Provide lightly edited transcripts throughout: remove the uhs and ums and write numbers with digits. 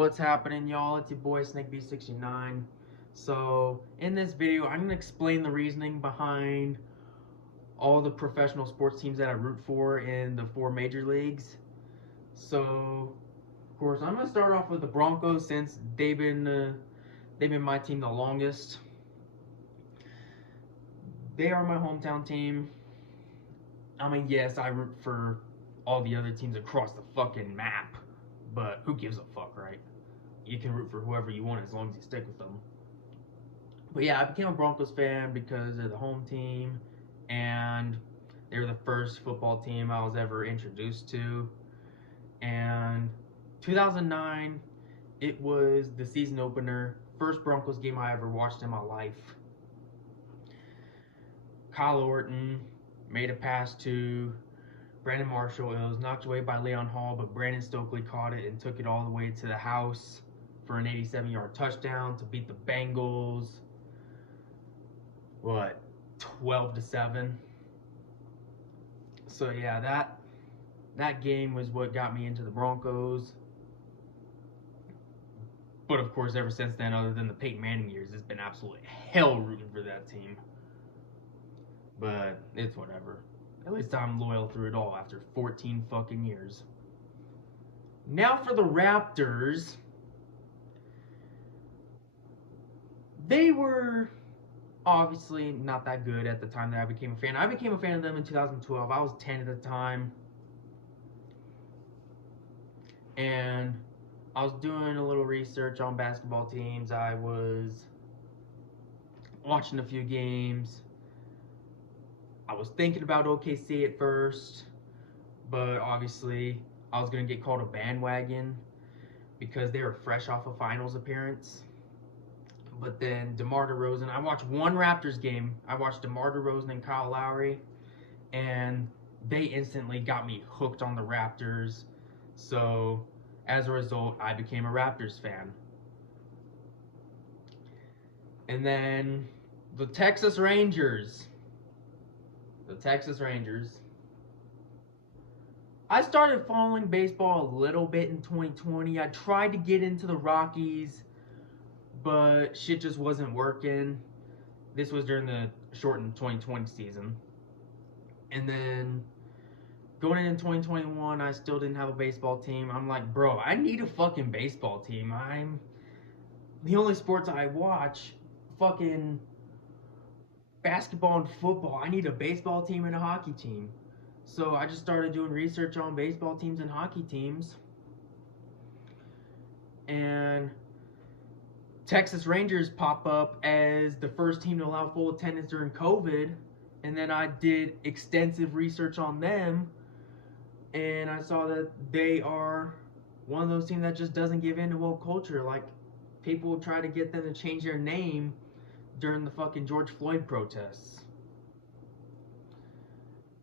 What's happening, y'all? It's your boy SnakeB69. So, in this video, I'm going to explain the reasoning behind all the professional sports teams that I root for in the 4 major leagues. So, of course, I'm going to start off with the Broncos since they've been my team the longest. They are my hometown team. I mean, yes, I root for all the other teams across the fucking map, but who gives a fuck, right? You can root for whoever you want as long as you stick with them. But yeah, I became a Broncos fan because they're the home team and they were the first football team I was ever introduced to. And 2009, it was the season opener, first Broncos game I ever watched in my life. Kyle Orton made a pass to Brandon Marshall. It was knocked away by Leon Hall, but Brandon Stokely caught it and took it all the way to the house for an 87-yard touchdown to beat the Bengals. 12-7. So yeah, that game was what got me into the Broncos. But of course, ever since then, other than the Peyton Manning years, it's been absolutely hell rooting for that team. But it's whatever. At least I'm loyal through it all after 14 fucking years. Now for the Raptors. They were obviously not that good at the time that I became a fan. I became a fan of them in 2012. I was 10 at the time. And I was doing a little research on basketball teams. I was watching a few games. I was thinking about OKC at first, but obviously I was going to get called a bandwagon because they were fresh off a finals appearance. But then DeMar DeRozan, I watched one Raptors game. I watched DeMar DeRozan and Kyle Lowry, and they instantly got me hooked on the Raptors. So as a result, I became a Raptors fan. And then the Texas Rangers. I started following baseball a little bit in 2020. I tried to get into the Rockies, but shit just wasn't working. This was during the shortened 2020 season. And then going into 2021, I still didn't have a baseball team. I'm like, bro, I need a fucking baseball team. The only sports I watch, fucking basketball and football. I need a baseball team and a hockey team. So I just started doing research on baseball teams and hockey teams. And Texas Rangers pop up as the first team to allow full attendance during COVID. And then I did extensive research on them. And I saw that they are one of those teams that just doesn't give in to woke culture. Like, people try to get them to change their name during the fucking George Floyd protests.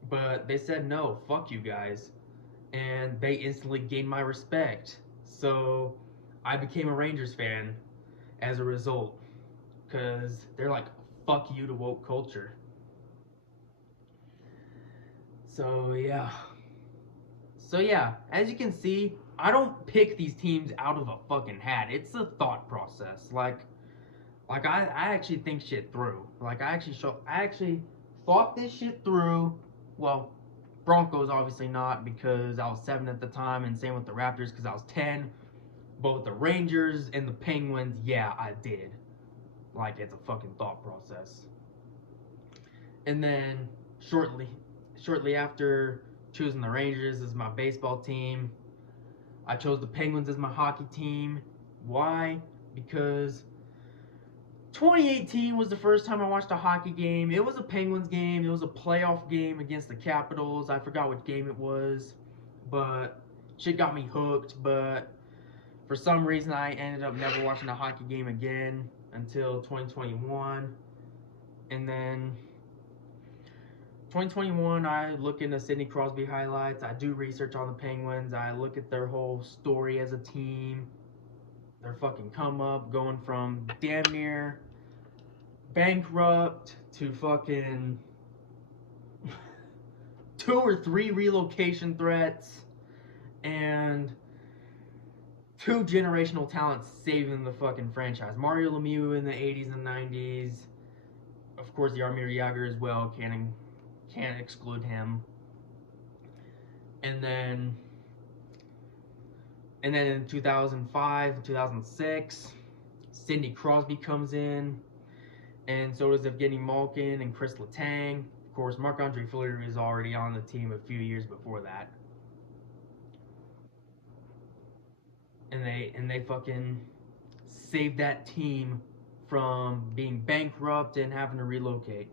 But they said no, fuck you guys. And they instantly gained my respect. So I became a Rangers fan as a result. Because they're like, fuck you to woke culture. So yeah, as you can see, I don't pick these teams out of a fucking hat. It's a thought process. Like I actually think shit through. Like I actually thought this shit through. Well, Broncos obviously not because I was 7 at the time, and same with the Raptors because I was 10. But with the Rangers and the Penguins, yeah, I did. Like, it's a fucking thought process. And then shortly after choosing the Rangers as my baseball team, I chose the Penguins as my hockey team. Why? Because 2018 was the first time I watched a hockey game. It was a Penguins game. It was a playoff game against the Capitals. I forgot what game it was, but shit got me hooked. But for some reason, I ended up never watching a hockey game again until 2021. And then 2021, I look into Sidney Crosby highlights. I do research on the Penguins. I look at their whole story as a team. Their fucking come up, going from damn near bankrupt to fucking 2 or 3 relocation threats. And two generational talents saving the fucking franchise. Mario Lemieux in the 80s and 90s. Of course, Jaromir Jagr as well. Can't exclude him. And then in 2005, 2006, Sidney Crosby comes in, and so does Evgeny Malkin and Chris Letang. Of course, Marc-Andre Fleury was already on the team a few years before that. And they fucking saved that team from being bankrupt and having to relocate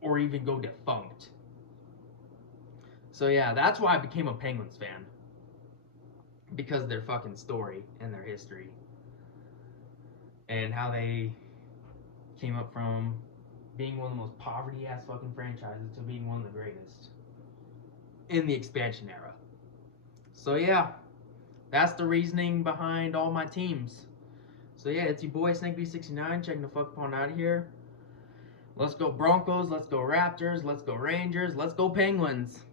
or even go defunct. So yeah, that's why I became a Penguins fan. Because of their fucking story and their history. And how they came up from being one of the most poverty ass fucking franchises to being one of the greatest in the expansion era. So yeah, that's the reasoning behind all my teams. So yeah, it's your boy SnakeB69 checking the fuck on out of here. Let's go Broncos, let's go Raptors, let's go Rangers, let's go Penguins.